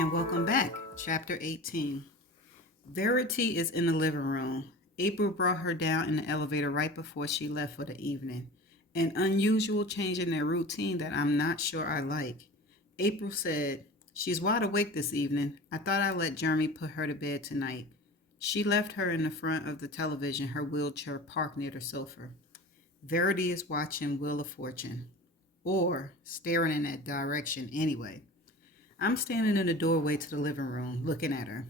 And welcome back. Chapter 18. Verity is in the living room. April brought her down in the elevator right before she left for the evening. An unusual change in their routine that I'm not sure I like. April said, "She's wide awake this evening. I thought I'd let Jeremy put her to bed tonight." She left her in the front of the television, her wheelchair parked near the sofa. Verity is watching Wheel of Fortune, or staring in that direction anyway. I'm standing in the doorway to the living room, looking at her.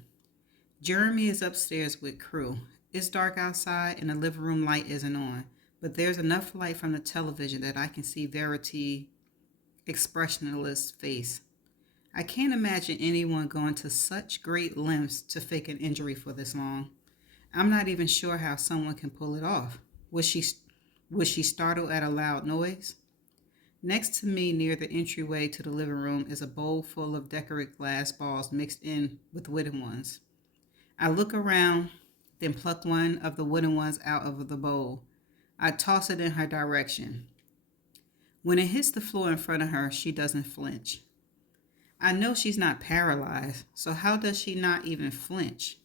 Jeremy is upstairs with crew. It's dark outside and the living room light isn't on, but there's enough light from the television that I can see Verity's expressionless face. I can't imagine anyone going to such great lengths to fake an injury for this long. I'm not even sure how someone can pull it off. Was she startled at a loud noise? Next to me, near the entryway to the living room, is a bowl full of decorative glass balls mixed in with wooden ones. I look around, then pluck one of the wooden ones out of the bowl. I toss it in her direction. When it hits the floor in front of her, she doesn't flinch. I know she's not paralyzed, so how does she not even flinch?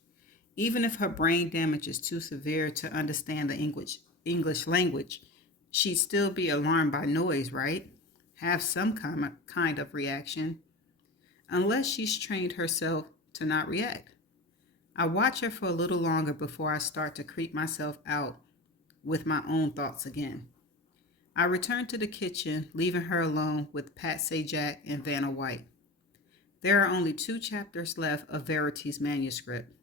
Even if her brain damage is too severe to understand the English language, she'd still be alarmed by noise, right? Have some kind of reaction. Unless she's trained herself to not react. I watch her for a little longer before I start to creep myself out with my own thoughts again. I return to the kitchen, leaving her alone with Pat Sajak and Vanna White. There are only 2 chapters left of Verity's manuscript.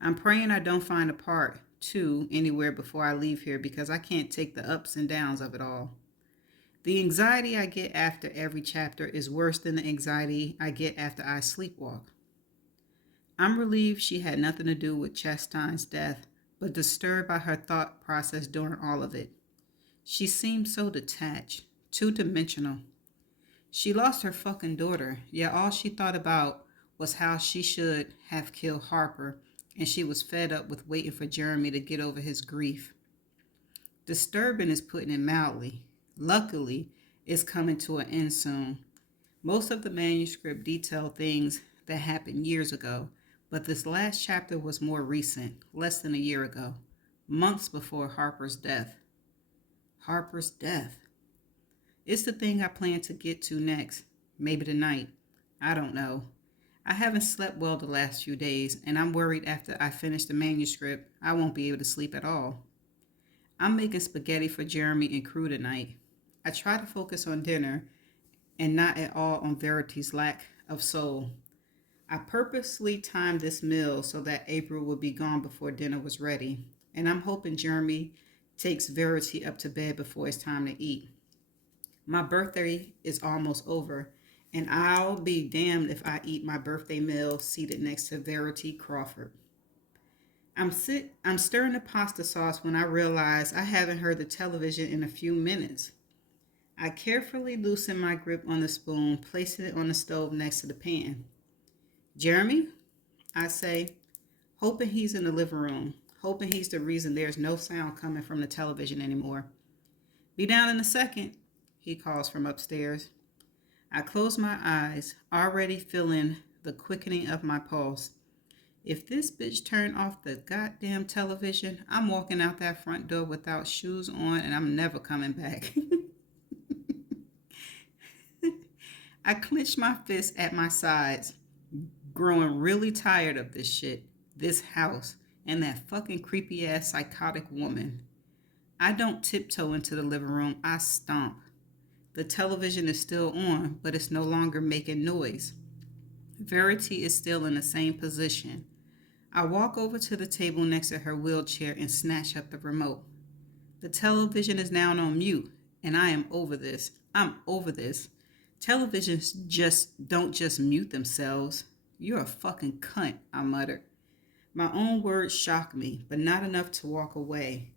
I'm praying I don't find a part 2 anywhere before I leave here because I can't take the ups and downs of it all. The anxiety I get after every chapter is worse than the anxiety I get after I sleepwalk. I'm relieved she had nothing to do with Chastain's death, but disturbed by her thought process during all of it. She seemed so detached, two-dimensional. She lost her fucking daughter, yet all she thought about was how she should have killed Harper, and she was fed up with waiting for Jeremy to get over his grief. Disturbing is putting it mildly. Luckily, it's coming to an end soon. Most of the manuscript detailed things that happened years ago, but this last chapter was more recent, less than a year ago, months before Harper's death. Harper's death. It's the thing I plan to get to next, maybe tonight. I don't know. I haven't slept well the last few days, and I'm worried after I finish the manuscript, I won't be able to sleep at all. I'm making spaghetti for Jeremy and crew tonight. I try to focus on dinner and not at all on Verity's lack of soul. I purposely timed this meal so that April would be gone before dinner was ready, and I'm hoping Jeremy takes Verity up to bed before it's time to eat. My birthday is almost over, and I'll be damned if I eat my birthday meal seated next to Verity Crawford. I'm stirring the pasta sauce when I realize I haven't heard the television in a few minutes. I carefully loosen my grip on the spoon, placing it on the stove next to the pan. "Jeremy," I say, hoping he's in the living room, hoping he's the reason there's no sound coming from the television anymore. "Be down in a second," he calls from upstairs. I close my eyes, already feeling the quickening of my pulse. If this bitch turned off the goddamn television, I'm walking out that front door without shoes on and I'm never coming back. I clench my fists at my sides, growing really tired of this shit, this house, and that fucking creepy ass psychotic woman. I don't tiptoe into the living room, I stomp. The television is still on, but it's no longer making noise. Verity is still in the same position. I walk over to the table next to her wheelchair and snatch up the remote. The television is now on mute, and I am over this. I'm over this. Televisions don't just mute themselves. "You're a fucking cunt," I muttered. My own words shock me, but not enough to walk away.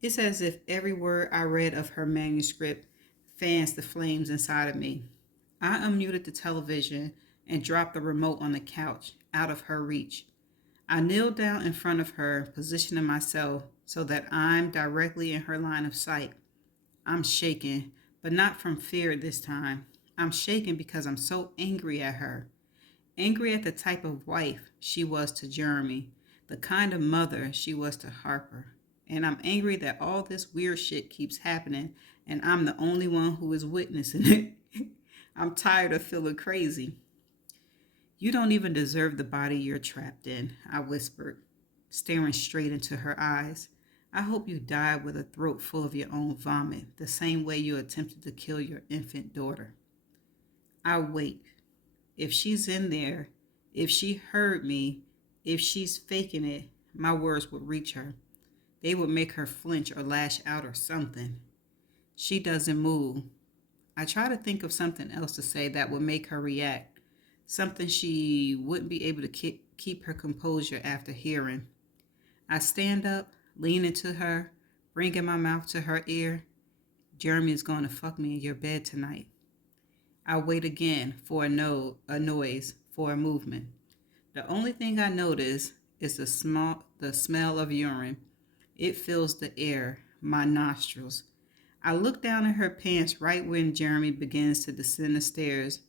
It's as if every word I read of her manuscript fans the flames inside of me. I unmuted the television and dropped the remote on the couch, out of her reach. I kneel down in front of her, positioning myself so that I'm directly in her line of sight. I'm shaking, but not from fear this time. I'm shaking because I'm so angry at her. Angry at the type of wife she was to Jeremy, the kind of mother she was to Harper. And I'm angry that all this weird shit keeps happening and I'm the only one who is witnessing it. I'm tired of feeling crazy. You don't even deserve the body you're trapped in, I whispered, staring straight into her eyes. I hope you die with a throat full of your own vomit, the same way you attempted to kill your infant daughter. I wait. If she's in there, if she heard me, if she's faking it, my words would reach her. They would make her flinch or lash out or something. She doesn't move. I try to think of something else to say that would make her react, something she wouldn't be able to keep her composure after hearing. I stand up, lean into her, bringing my mouth to her ear. Jeremy is going to fuck me in your bed tonight. I wait again for a noise, for a movement. The only thing I notice is the smell of urine. It fills the air, my nostrils. I look down at her pants right when Jeremy begins to descend the stairs.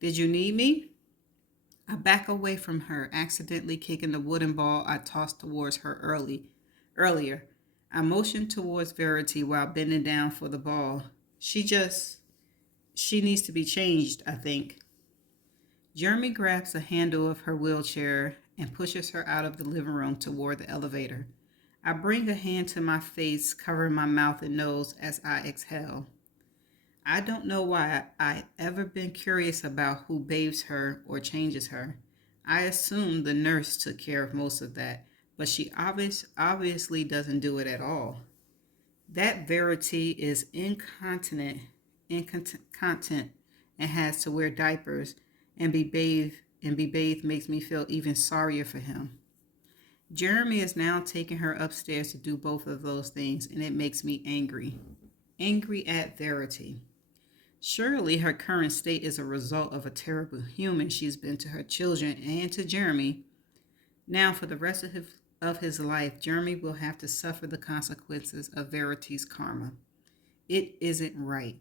Did you need me? I back away from her, accidentally kicking the wooden ball I tossed towards her earlier. I motion towards Verity while bending down for the ball. She needs to be changed, I think. Jeremy grabs the handle of her wheelchair and pushes her out of the living room toward the elevator. I bring a hand to my face, covering my mouth and nose as I exhale. I don't know why I ever been curious about who bathes her or changes her. I assume the nurse took care of most of that, but she obviously doesn't do it at all. That Verity is incontinent and has to wear diapers and be bathed makes me feel even sorrier for him. Jeremy is now taking her upstairs to do both of those things, and it makes me angry. Angry at Verity. Surely her current state is a result of a terrible human she's been to her children and to Jeremy. Now, for the rest of his life, Jeremy will have to suffer the consequences of Verity's karma. It isn't right.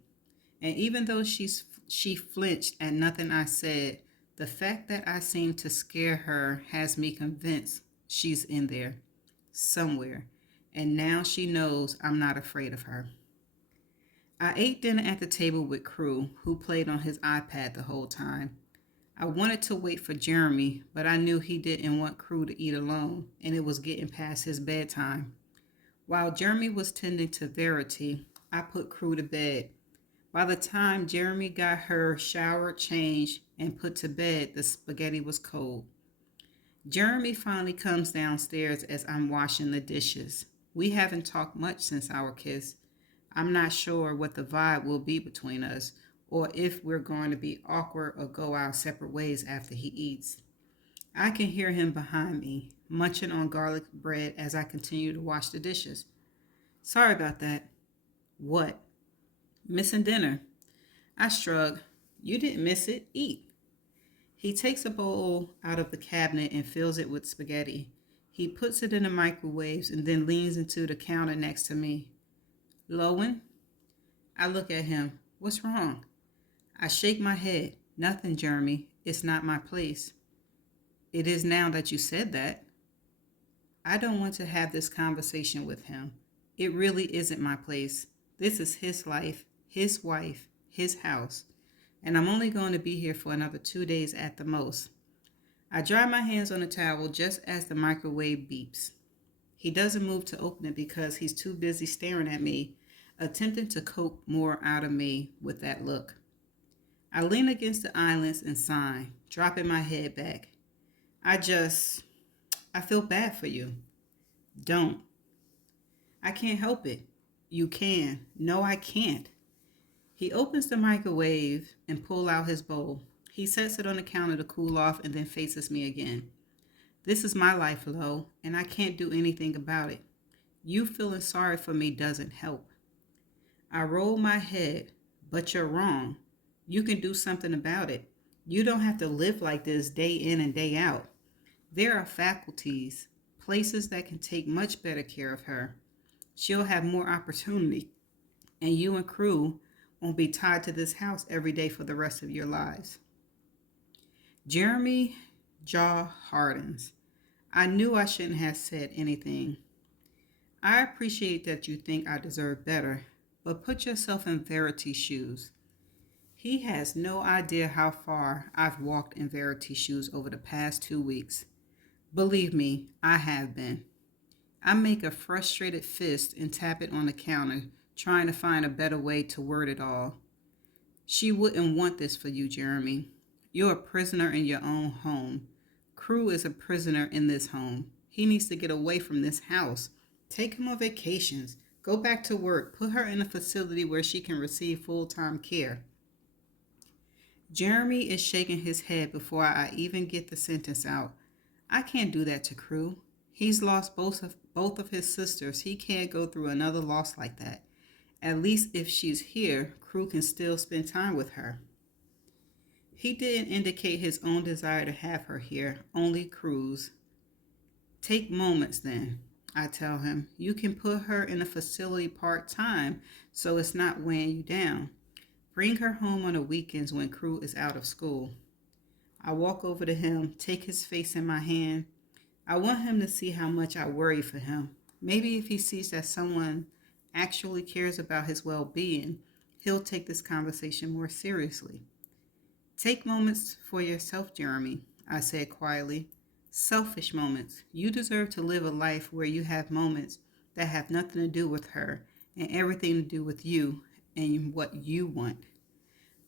And even though she flinched at nothing I said, the fact that I seemed to scare her has me convinced she's in there, somewhere. And now she knows I'm not afraid of her. I ate dinner at the table with Crew, who played on his iPad the whole time. I wanted to wait for Jeremy, but I knew he didn't want Crew to eat alone, and it was getting past his bedtime. While Jeremy was tending to Verity, I put Crew to bed. By the time Jeremy got her showered, changed, and put to bed, the spaghetti was cold. Jeremy finally comes downstairs as I'm washing the dishes. We haven't talked much since our kiss. I'm not sure what the vibe will be between us, or if we're going to be awkward or go our separate ways after he eats. I can hear him behind me, munching on garlic bread as I continue to wash the dishes. Sorry about that. What? Missing dinner. I shrug. You didn't miss it. Eat. He takes a bowl out of the cabinet and fills it with spaghetti. He puts it in the microwave and then leans into the counter next to me. Lowen? I look at him. What's wrong? I shake my head. Nothing, Jeremy. It's not my place. It is now that you said that. I don't want to have this conversation with him. It really isn't my place. This is his life, his wife, his house. And I'm only going to be here for another 2 days at the most. I dry my hands on the towel just as the microwave beeps. He doesn't move to open it because he's too busy staring at me, attempting to coax more out of me with that look. I lean against the islands and sigh, dropping my head back. I feel bad for you. Don't. I can't help it. You can. No, I can't. He opens the microwave and pulls out his bowl. He sets it on the counter to cool off and then faces me again. This is my life, Lo, and I can't do anything about it. You feeling sorry for me doesn't help. I roll my head, but you're wrong. You can do something about it. You don't have to live like this day in and day out. There are faculties, places that can take much better care of her. She'll have more opportunity, and you and Crew won't be tied to this house every day for the rest of your lives. Jeremy jaw hardens. I knew I shouldn't have said anything. I appreciate that you think I deserve better, but put yourself in Verity's shoes. He has no idea how far I've walked in Verity's shoes over the past 2 weeks. Believe me, I have been. I make a frustrated fist and tap it on the counter, trying to find a better way to word it all. She wouldn't want this for you, Jeremy. You're a prisoner in your own home. Crew is a prisoner in this home. He needs to get away from this house. Take him on vacations. Go back to work. Put her in a facility where she can receive full-time care. Jeremy is shaking his head before I even get the sentence out. I can't do that to Crew. He's lost both of his sisters. He can't go through another loss like that. At least if she's here, Crew can still spend time with her. He didn't indicate his own desire to have her here, only Crew's. Take moments then, I tell him. You can put her in a facility part-time so it's not weighing you down. Bring her home on the weekends when Crew is out of school. I walk over to him, take his face in my hand. I want him to see how much I worry for him. Maybe if he sees that someone actually cares about his well-being, he'll take this conversation more seriously. Take moments for yourself, Jeremy, I said quietly. Selfish moments. You deserve to live a life where you have moments that have nothing to do with her and everything to do with you and what you want.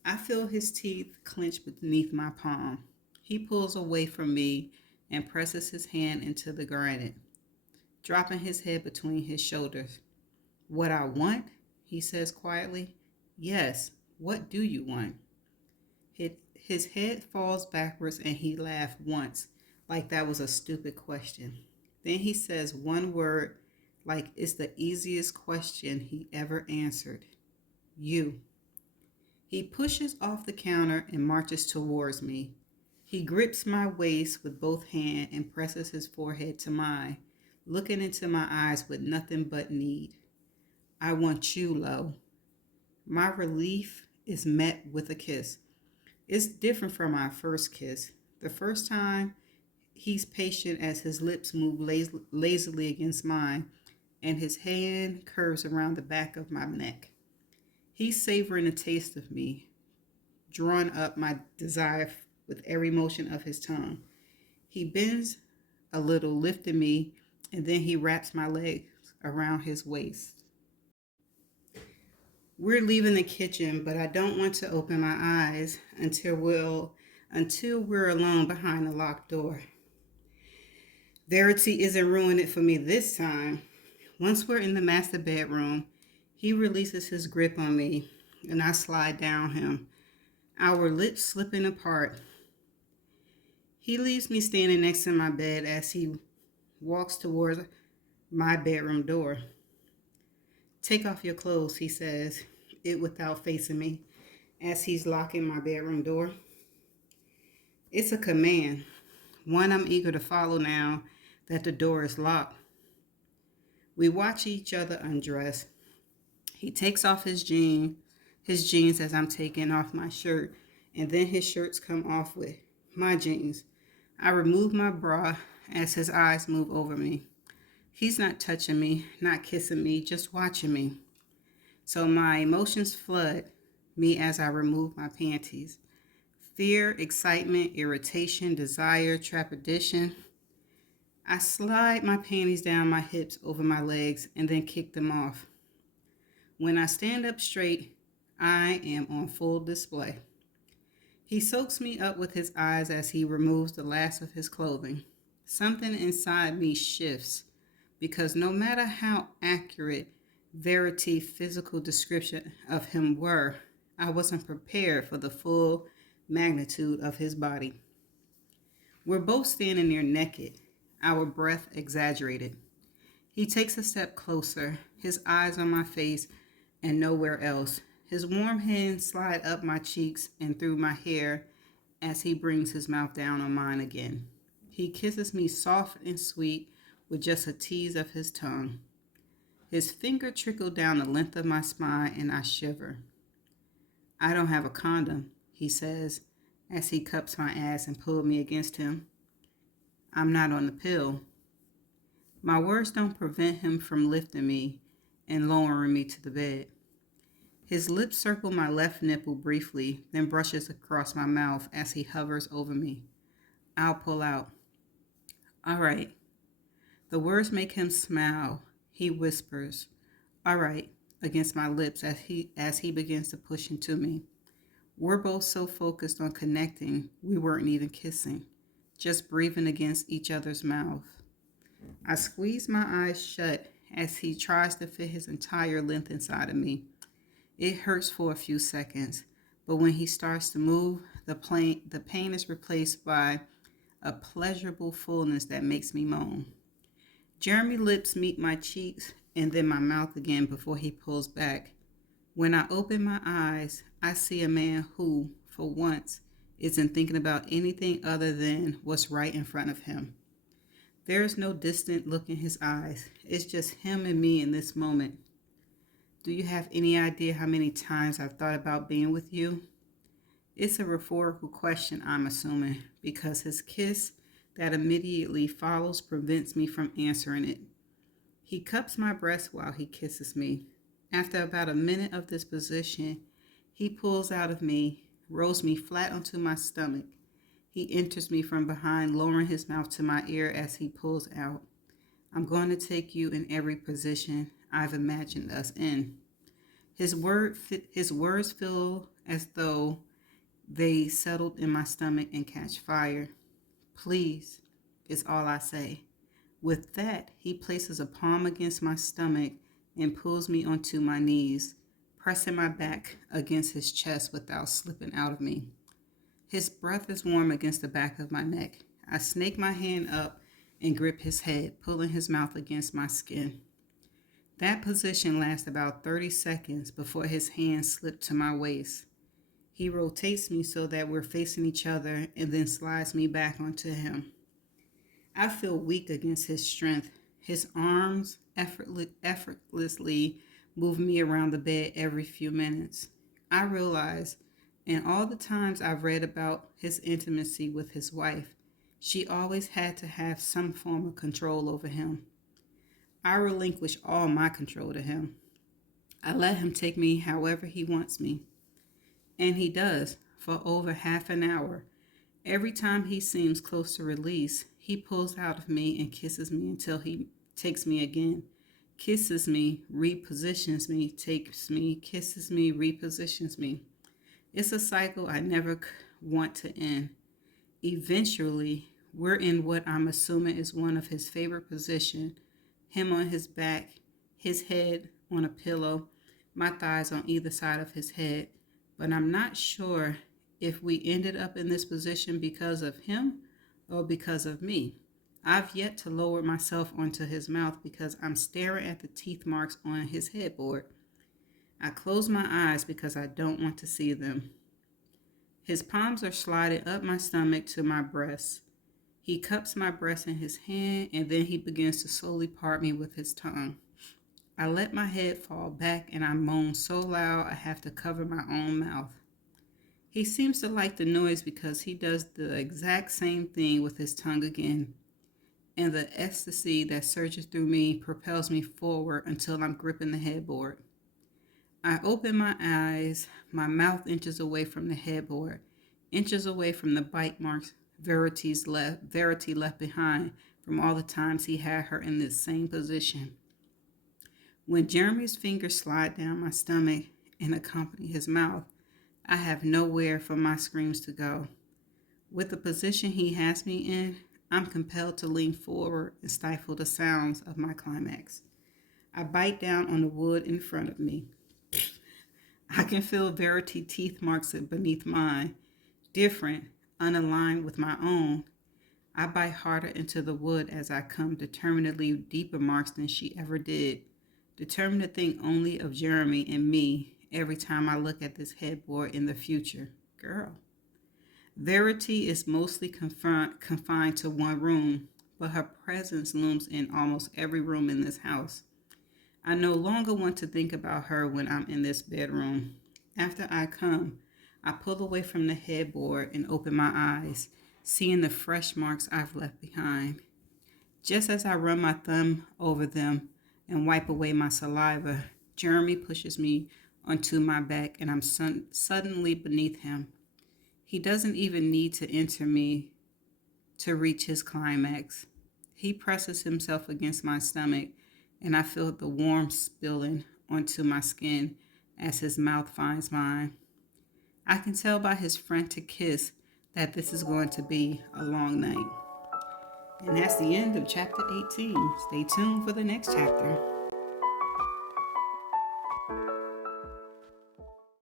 I feel his teeth clench beneath my palm. He pulls away from me and presses his hand into the granite, dropping his head between his shoulders. What I want? He says quietly. Yes, what do you want? His head falls backwards and he laughed once, like that was a stupid question. Then he says one word, like it's the easiest question he ever answered. You. He pushes off the counter and marches towards me. He grips my waist with both hands and presses his forehead to mine, looking into my eyes with nothing but need. I want you, Lo. My relief is met with a kiss. It's different from our first kiss. The first time, he's patient as his lips move lazily against mine and his hand curves around the back of my neck. He's savoring the taste of me, drawing up my desire with every motion of his tongue. He bends a little, lifting me, and then he wraps my legs around his waist. We're leaving the kitchen, but I don't want to open my eyes until we're alone behind the locked door. Verity isn't ruining it for me this time. Once we're in the master bedroom, he releases his grip on me, and I slide down him, our lips slipping apart. He leaves me standing next to my bed as he walks towards my bedroom door. Take off your clothes, he says, it without facing me, as he's locking my bedroom door. It's a command, one I'm eager to follow now that the door is locked. We watch each other undress. He takes off his jeans as I'm taking off my shirt, and then his shirts come off with my jeans. I remove my bra as his eyes move over me. He's not touching me, not kissing me, just watching me. So my emotions flood me as I remove my panties. Fear, excitement, irritation, desire, trepidation. I slide my panties down my hips over my legs and then kick them off. When I stand up straight, I am on full display. He soaks me up with his eyes as he removes the last of his clothing. Something inside me shifts because no matter how accurate Verity's physical description of him were, I wasn't prepared for the full magnitude of his body. We're both standing there naked, our breath exaggerated. He takes a step closer, his eyes on my face and nowhere else. His warm hands slide up my cheeks and through my hair as he brings his mouth down on mine again. He kisses me soft and sweet with just a tease of his tongue. His finger trickled down the length of my spine and I shiver. I don't have a condom, he says, as he cups my ass and pulled me against him. I'm not on the pill. My words don't prevent him from lifting me and lowering me to the bed. His lips circle my left nipple briefly, then brushes across my mouth as he hovers over me. I'll pull out. All right. The words make him smile. He whispers, all right, against my lips as he begins to push into me. We're both so focused on connecting, we weren't even kissing, just breathing against each other's mouth. I squeeze my eyes shut as he tries to fit his entire length inside of me. It hurts for a few seconds, but when he starts to move, the pain is replaced by a pleasurable fullness that makes me moan. Jeremy's lips meet my cheeks and then my mouth again before he pulls back. When I open my eyes, I see a man who, for once, isn't thinking about anything other than what's right in front of him. There is no distant look in his eyes. It's just him and me in this moment. Do you have any idea how many times I've thought about being with you? It's a rhetorical question, I'm assuming, because his kiss that immediately follows prevents me from answering it. He cups my breast while he kisses me. After about a minute of this position, he pulls out of me, rolls me flat onto my stomach. He enters me from behind, lowering his mouth to my ear as he pulls out. I'm going to take you in every position I've imagined us in. His words feel as though they settled in my stomach and catch fire. Please, is all I say. With that, he places a palm against my stomach and pulls me onto my knees, pressing my back against his chest without slipping out of me. His breath is warm against the back of my neck. I snake my hand up and grip his head, pulling his mouth against my skin. That position lasts about 30 seconds before his hand slips to my waist. He rotates me so that we're facing each other and then slides me back onto him. I feel weak against his strength. His arms effortlessly move me around the bed every few minutes. I realize, in all the times I've read about his intimacy with his wife, she always had to have some form of control over him. I relinquish all my control to him. I let him take me however he wants me. And he does, for over half an hour. Every time he seems close to release, he pulls out of me and kisses me until he takes me again. Kisses me, repositions me, takes me, kisses me, repositions me. It's a cycle I never want to end. Eventually, we're in what I'm assuming is one of his favorite positions. Him on his back, his head on a pillow, my thighs on either side of his head. But I'm not sure if we ended up in this position because of him or because of me. I've yet to lower myself onto his mouth because I'm staring at the teeth marks on his headboard. I close my eyes because I don't want to see them. His palms are sliding up my stomach to my breast. He cups my breast in his hand and then he begins to slowly part me with his tongue. I let my head fall back and I moan so loud I have to cover my own mouth. He seems to like the noise because he does the exact same thing with his tongue again. And the ecstasy that surges through me propels me forward until I'm gripping the headboard. I open my eyes, my mouth inches away from the headboard, inches away from the bite marks Verity left behind from all the times he had her in this same position. When Jeremy's fingers slide down my stomach and accompany his mouth, I have nowhere for my screams to go. With the position he has me in, I'm compelled to lean forward and stifle the sounds of my climax. I bite down on the wood in front of me. I can feel Verity teeth marks beneath mine, different, unaligned with my own. I bite harder into the wood as I come determined to leave deeper marks than she ever did, determined to think only of Jeremy and me every time I look at this headboard in the future. Girl. Verity is mostly confined to one room, but her presence looms in almost every room in this house. I no longer want to think about her when I'm in this bedroom. After I come, I pull away from the headboard and open my eyes, seeing the fresh marks I've left behind. Just as I run my thumb over them and wipe away my saliva, Jeremy pushes me onto my back and I'm suddenly beneath him. He doesn't even need to enter me to reach his climax. He presses himself against my stomach and I feel the warmth spilling onto my skin as his mouth finds mine. I can tell by his frantic kiss that this is going to be a long night. And that's the end of chapter 18. Stay tuned for the next chapter.